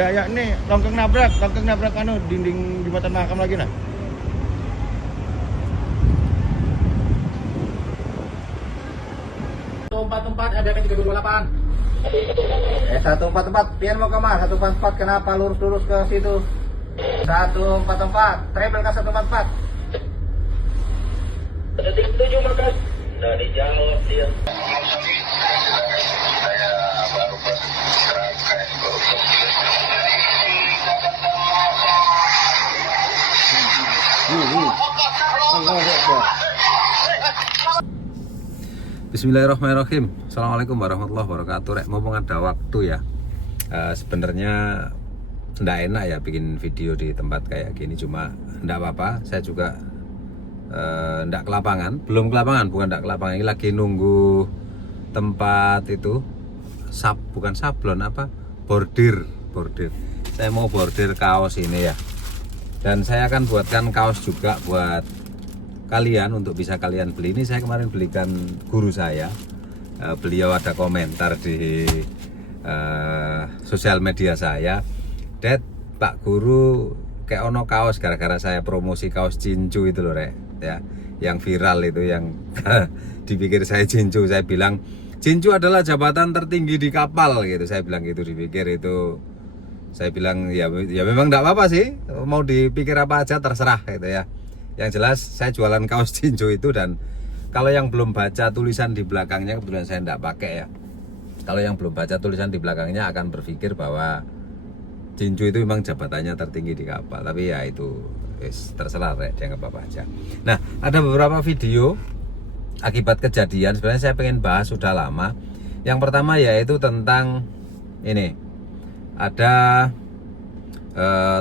Ya nih, longkeng nabrak anu dinding jembatan Mahakam lagi nah. Empat ada ke 328. 144 pian mau kemana? 144 kenapa lurus ke situ? 144 treble ke 144. Detik 7 maka nah dijawab dia. Bismillahirrahmanirrahim. Assalamualaikum warahmatullahi wabarakatuh. Rek, mumpung ada waktu ya. Sebenarnya nggak enak ya bikin video di tempat kayak gini, cuma nggak apa-apa. Saya juga nggak ke lapangan, belum ke lapangan, bukan nggak ke lapangan. Ini lagi nunggu tempat itu bukan sablon apa? Bordir. Saya mau bordir kaos ini ya. Dan saya akan buatkan kaos juga buat kalian untuk bisa kalian beli. Ini saya kemarin belikan guru saya. Beliau ada komentar di sosial media saya, "Dad, Pak Guru kayak ono kaos gara-gara saya promosi kaos cincu itu loh, Rek." Ya, yang viral itu yang dipikir saya cincu. Saya bilang cincu adalah jabatan tertinggi di kapal gitu. Saya bilang gitu, dipikir itu. Saya bilang ya memang enggak apa-apa sih. Mau dipikir apa aja terserah gitu ya. Yang jelas saya jualan kaos cincu itu, dan kalau yang belum baca tulisan di belakangnya, kebetulan saya enggak pakai ya. Kalau yang belum baca tulisan di belakangnya akan berpikir bahwa cincu itu memang jabatannya tertinggi di kapal. Tapi ya itu terserah, Rek, dia nggak apa-apa aja. Nah, ada beberapa video akibat kejadian sebenarnya saya pengen bahas sudah lama. Yang pertama yaitu tentang ini, ada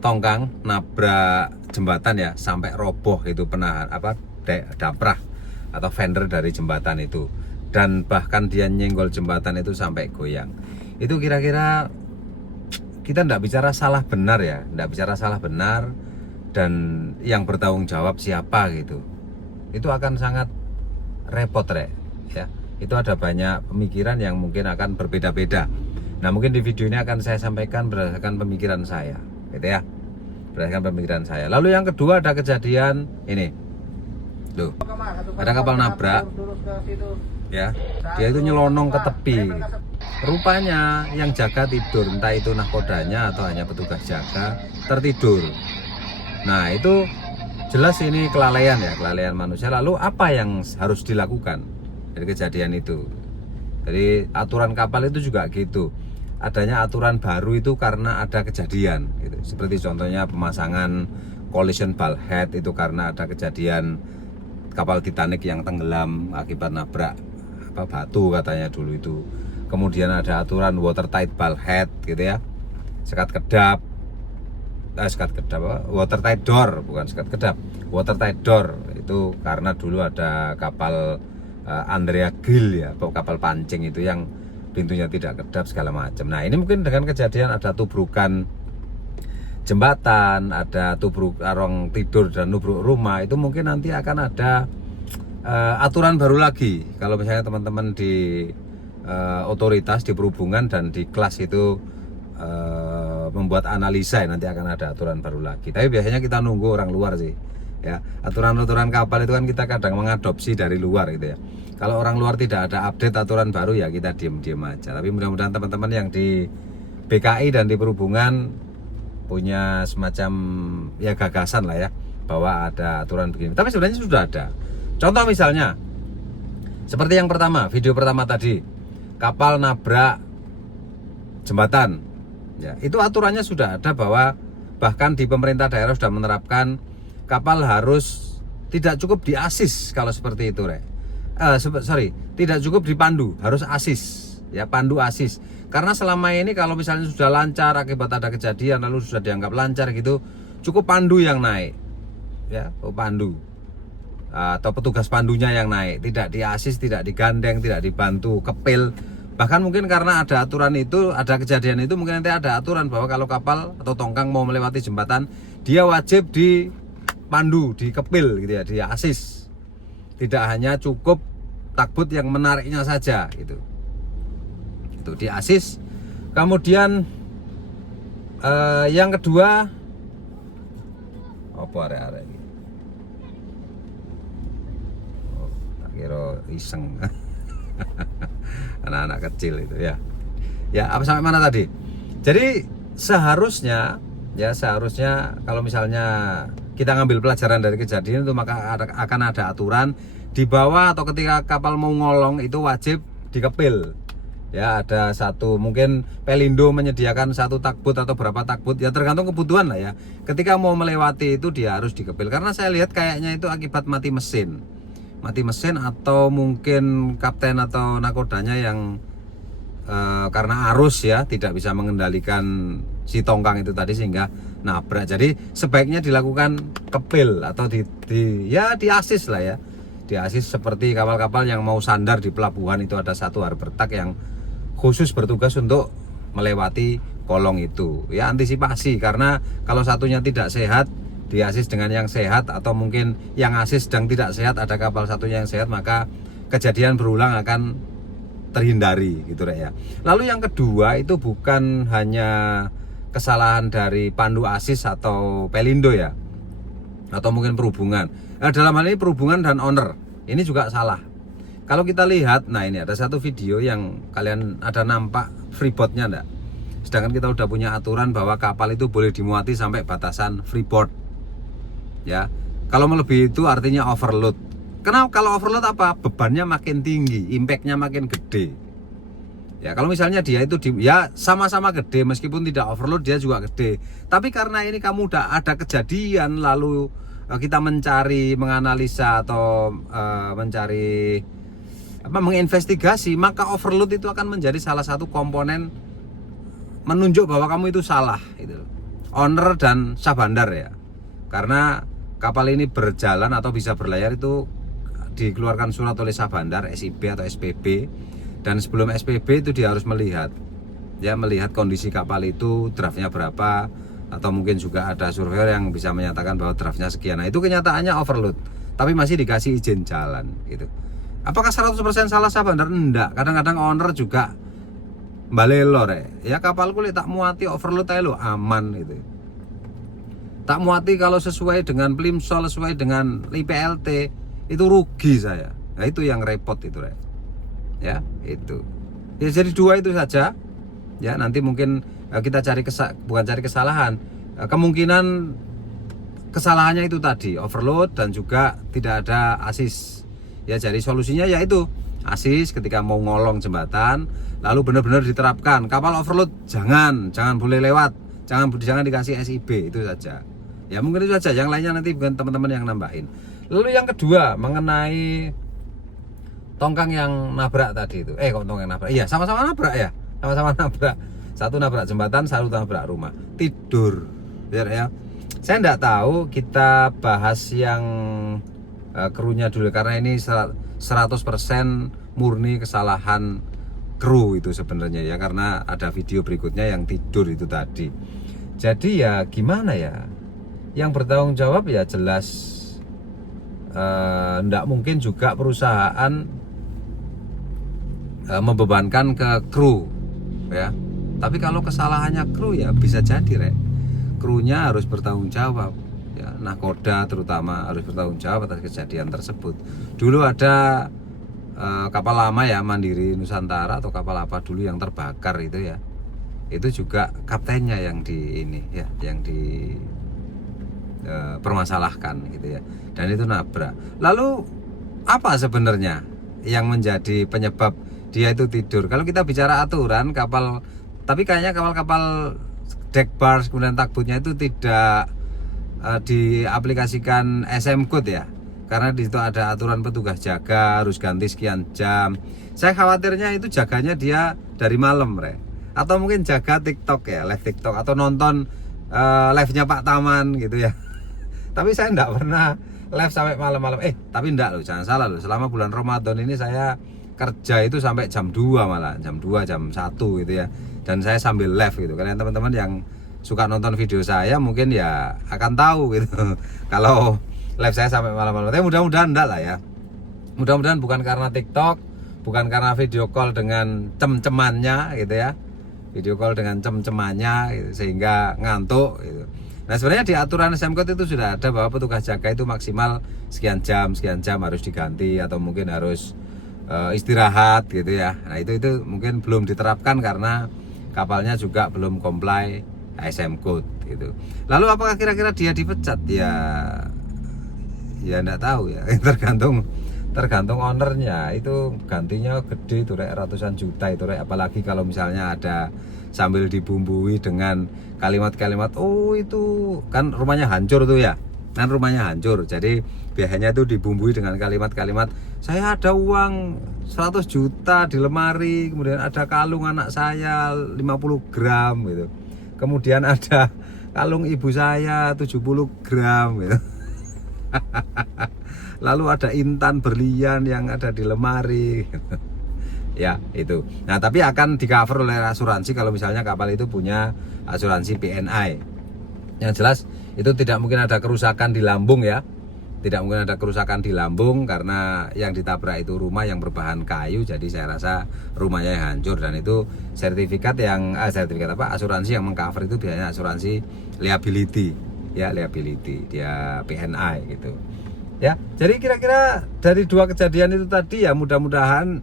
tongkang nabrak jembatan ya sampai roboh itu, penahan daprah atau fender dari jembatan itu, dan bahkan dia nyenggol jembatan itu sampai goyang. Itu kira-kira kita tidak bicara salah benar ya, tidak bicara salah benar, dan yang bertanggung jawab siapa gitu. Itu akan sangat repot, Rek, ya. Itu ada banyak pemikiran yang mungkin akan berbeda-beda. Nah, mungkin di video ini akan saya sampaikan berdasarkan pemikiran saya, gitu ya. Berdasarkan pemikiran saya. Lalu yang kedua ada kejadian ini. Loh, ada kapal nabrak. Ya, dia itu nyelonong ke tepi. Rupanya yang jaga tidur, entah itu nahkodanya atau hanya petugas jaga tertidur. Nah, itu jelas ini kelalaian ya, kelalaian manusia. Lalu apa yang harus dilakukan dari kejadian itu? Jadi aturan kapal itu juga gitu. Adanya aturan baru itu karena ada kejadian gitu. Seperti contohnya pemasangan collision bulkhead itu karena ada kejadian kapal Titanic yang tenggelam akibat nabrak batu katanya dulu itu. Kemudian ada aturan watertight bulkhead gitu ya. Watertight door, bukan sekat kedap. Watertight door itu karena dulu ada kapal Andrea Gill ya, kapal pancing itu yang pintunya tidak kedap segala macam. Nah, ini mungkin dengan kejadian ada tubrukan jembatan, ada tubruk orang tidur dan nubruk rumah, itu mungkin nanti akan ada aturan baru lagi. Kalau misalnya teman-teman di otoritas di perhubungan dan di kelas itu membuat analisa, nanti akan ada aturan baru lagi. Tapi biasanya kita nunggu orang luar sih ya. Aturan-aturan kapal itu kan kita kadang mengadopsi dari luar gitu ya. Kalau orang luar tidak ada update aturan baru ya kita diem-diem aja. Tapi mudah-mudahan teman-teman yang di BKI dan di perhubungan punya semacam ya gagasan lah ya, bahwa ada aturan begini. Tapi sebenarnya sudah ada. Contoh misalnya seperti yang pertama, video pertama tadi, kapal nabrak jembatan ya, itu aturannya sudah ada, bahwa bahkan di pemerintah daerah sudah menerapkan kapal harus tidak cukup di asis kalau seperti itu, Rek. Tidak cukup dipandu, harus asis ya, pandu asis. Karena selama ini kalau misalnya sudah lancar akibat ada kejadian lalu sudah dianggap lancar gitu, cukup pandu yang naik ya, pandu atau petugas pandunya yang naik, tidak diasis, tidak digandeng, tidak dibantu kepil. Bahkan mungkin karena ada aturan itu, ada kejadian itu, mungkin nanti ada aturan bahwa kalau kapal atau tongkang mau melewati jembatan, dia wajib dipandu, dikepil gitu ya, diasis. Tidak hanya cukup takbut yang menariknya saja gitu. Itu diasis. Kemudian Yang kedua, apa arek-arek iki? Oh, tak kira iseng. Anak-anak kecil itu ya. Ya, apa sampai mana tadi? Jadi seharusnya kalau misalnya kita ngambil pelajaran dari kejadian itu, maka akan ada aturan di bawah atau ketika kapal mau ngolong itu wajib dikepil. Ya, ada satu, mungkin Pelindo menyediakan satu takbut atau berapa takbut, ya tergantung kebutuhan lah ya. Ketika mau melewati itu dia harus dikepil, karena saya lihat kayaknya itu akibat mati mesin atau mungkin kapten atau nakodanya yang karena arus ya tidak bisa mengendalikan si tongkang itu tadi sehingga nabrak. Jadi sebaiknya dilakukan kepil atau di asis lah ya, di asis seperti kapal-kapal yang mau sandar di pelabuhan itu ada satu harbertak yang khusus bertugas untuk melewati kolong itu ya, antisipasi. Karena kalau satunya tidak sehat diasis dengan yang sehat, atau mungkin yang asis sedang tidak sehat ada kapal satunya yang sehat, maka kejadian berulang akan terhindari gitu ya. Lalu yang kedua itu bukan hanya kesalahan dari pandu asis atau Pelindo ya, atau mungkin perhubungan. Dalam hal ini perhubungan dan owner ini juga salah. Kalau kita lihat, nah ini ada satu video yang kalian ada nampak freeboardnya enggak? Sedangkan kita udah punya aturan bahwa kapal itu boleh dimuati sampai batasan freeboard. Ya, kalau melebihi itu artinya overload. Kenapa? Kalau overload apa? Bebannya makin tinggi, impactnya makin gede. Ya, kalau misalnya dia itu ya sama-sama gede, meskipun tidak overload dia juga gede. Tapi karena ini kamu udah ada kejadian, lalu kita mencari, menganalisa atau menginvestigasi, maka overload itu akan menjadi salah satu komponen menunjuk bahwa kamu itu salah itu. Owner dan sabandar ya. Karena kapal ini berjalan atau bisa berlayar itu dikeluarkan surat oleh sabandar, SIB atau SPB, dan sebelum SPB itu dia harus melihat kondisi kapal itu draftnya berapa, atau mungkin juga ada surveyor yang bisa menyatakan bahwa draftnya sekian. Nah itu kenyataannya overload, tapi masih dikasih izin jalan gitu. Apakah 100% salah sabandar? Enggak, kadang-kadang owner juga balelo ya, kapalku tak muati overload aja lo aman itu. Tak muati kalau sesuai dengan Plimsoll, sesuai dengan IPLT, itu rugi saya. Nah itu yang repot itu ya, itu ya. Jadi dua itu saja ya. Nanti mungkin kita bukan cari kesalahan, kemungkinan kesalahannya itu tadi overload dan juga tidak ada asis ya. Jadi solusinya yaitu asis ketika mau ngolong jembatan, lalu benar-benar diterapkan. Kapal overload jangan boleh lewat, jangan dikasih SIB, itu saja ya. Mungkin itu saja, yang lainnya nanti bukan teman-teman yang nambahin. Lalu yang kedua mengenai tongkang yang nabrak tadi itu. Kok tongkang nabrak? Iya, sama-sama nabrak ya. Sama-sama nabrak. Satu nabrak jembatan, satu nabrak rumah. Tidur. Biar ya. Saya enggak tahu, kita bahas yang krunya dulu karena ini 100% murni kesalahan kru itu sebenarnya ya, karena ada video berikutnya yang tidur itu tadi. Jadi ya gimana ya? Yang bertanggung jawab ya jelas enggak mungkin juga perusahaan membebankan ke kru ya. Tapi kalau kesalahannya kru ya bisa jadi krunya harus bertanggung jawab ya. Nakoda terutama harus bertanggung jawab atas kejadian tersebut. Dulu ada kapal lama ya, Mandiri Nusantara atau kapal apa dulu yang terbakar itu ya. Itu juga kaptennya yang permasalahkan gitu ya, dan itu nabrak. Lalu apa sebenarnya yang menjadi penyebab dia itu tidur? Kalau kita bicara aturan kapal, tapi kayaknya kapal-kapal deck bars kemudian takbutnya itu tidak diaplikasikan SM code ya, karena di situ ada aturan petugas jaga harus ganti sekian jam. Saya khawatirnya itu jaganya dia dari malam atau mungkin jaga TikTok ya, live TikTok atau nonton live-nya Pak Taman gitu ya. Tapi saya enggak pernah live sampai malam-malam. Tapi enggak loh, jangan salah loh. Selama bulan Ramadan ini saya kerja itu sampai jam 2 malah, jam 2, jam 1 gitu ya. Dan saya sambil live gitu. Kalian teman-teman yang suka nonton video saya mungkin ya akan tahu gitu. Kalau live saya sampai malam-malam. Tapi mudah-mudahan enggak lah ya. Mudah-mudahan bukan karena TikTok, bukan karena video call dengan cem-cemannya gitu ya. video call dengan cem-cemannya gitu, sehingga ngantuk gitu. Nah sebenarnya di aturan SMCode itu sudah ada bahwa petugas jaga itu maksimal sekian jam harus diganti atau mungkin harus istirahat gitu ya. Nah itu mungkin belum diterapkan karena kapalnya juga belum comply SMCode gitu. Lalu apakah kira-kira dia dipecat? Ya enggak tahu ya. tergantung ownernya. Itu gantinya gede itu rek, ratusan juta itu rek, apalagi kalau misalnya ada sambil dibumbui dengan kalimat-kalimat, oh itu kan rumahnya hancur tuh ya, kan rumahnya hancur, jadi biasanya itu dibumbui dengan kalimat-kalimat, saya ada uang 100 juta di lemari, kemudian ada kalung anak saya 50 gram gitu, kemudian ada kalung ibu saya 70 gram gitu. Lalu ada intan berlian yang ada di lemari. Ya itu. Nah tapi akan di cover oleh asuransi kalau misalnya kapal itu punya asuransi PNI. Yang jelas itu tidak mungkin ada kerusakan di lambung ya. Tidak mungkin ada kerusakan di lambung karena yang ditabrak itu rumah yang berbahan kayu. Jadi saya rasa rumahnya yang hancur, dan itu sertifikat asuransi yang mengcover itu biasanya asuransi liability ya, liability dia PNI gitu. Ya, jadi kira-kira dari dua kejadian itu tadi ya, mudah-mudahan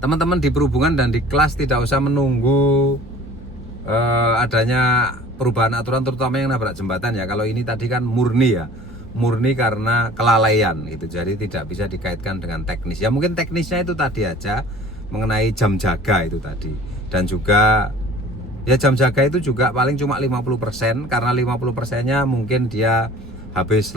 teman-teman di perhubungan dan di kelas tidak usah menunggu adanya perubahan aturan, terutama yang nabrak jembatan ya. Kalau ini tadi kan murni karena kelalaian itu, jadi tidak bisa dikaitkan dengan teknis. Ya mungkin teknisnya itu tadi aja mengenai jam jaga itu tadi, dan juga ya jam jaga itu juga paling cuma 50%, karena 50%-nya mungkin dia habis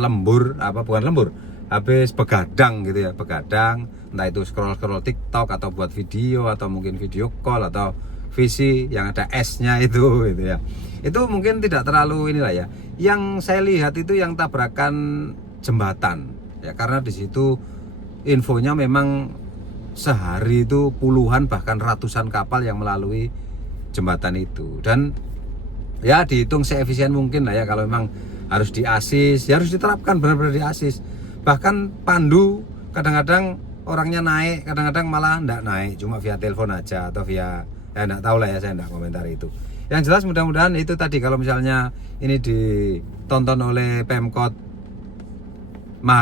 habis begadang gitu ya, begadang, entah itu scroll TikTok atau buat video atau mungkin video call atau visi yang ada S-nya itu gitu ya. Itu mungkin tidak terlalu inilah ya. Yang saya lihat itu yang tabrakan jembatan ya, karena di situ infonya memang sehari itu puluhan bahkan ratusan kapal yang melalui jembatan itu, dan ya dihitung seefisien mungkin lah ya. Kalau memang harus diasis ya harus diterapkan benar-benar diasis. Bahkan pandu kadang-kadang orangnya naik, kadang-kadang malah enggak naik, cuma via telepon aja atau via ya enggak tahu lah ya, saya enggak komentar itu. Yang jelas mudah-mudahan itu tadi, kalau misalnya ini ditonton oleh Pemkot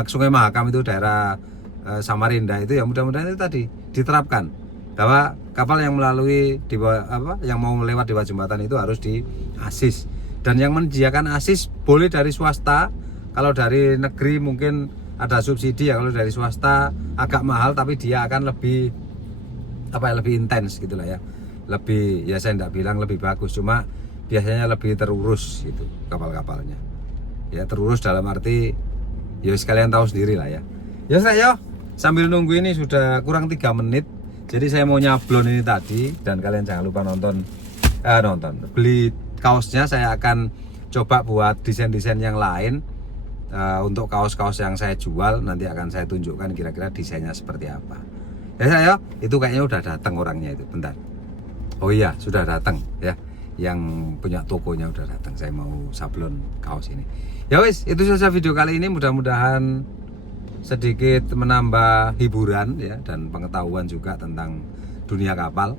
Sungai Mahakam itu daerah Samarinda itu ya, mudah-mudahan itu tadi diterapkan bahwa kapal yang melalui yang mau lewat di bawah jembatan itu harus diasis. Dan yang menyediakan asis boleh dari swasta, kalau dari negeri mungkin ada subsidi ya, kalau dari swasta agak mahal tapi dia akan lebih lebih intens gitulah ya. Lebih, ya saya tidak bilang lebih bagus, cuma biasanya lebih terurus gitu kapal-kapalnya. Ya terurus dalam arti ya sekalian tahu sendiri lah ya. Ya saya sambil nunggu ini sudah kurang 3 menit. Jadi saya mau nyablon ini tadi, dan kalian jangan lupa beli kaosnya. Saya akan coba buat desain-desain yang lain untuk kaos-kaos yang saya jual. Nanti akan saya tunjukkan kira-kira desainnya seperti apa. Ya saya, itu kayaknya udah datang orangnya itu, bentar. Oh iya, sudah datang ya. Yang punya tokonya udah datang. Saya mau sablon kaos ini. Ya wis, itu saja video kali ini. Mudah-mudahan sedikit menambah hiburan ya, dan pengetahuan juga tentang dunia kapal.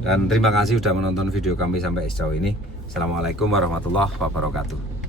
Dan terima kasih sudah menonton video kami sampai sejauh ini. Assalamualaikum warahmatullahi wabarakatuh.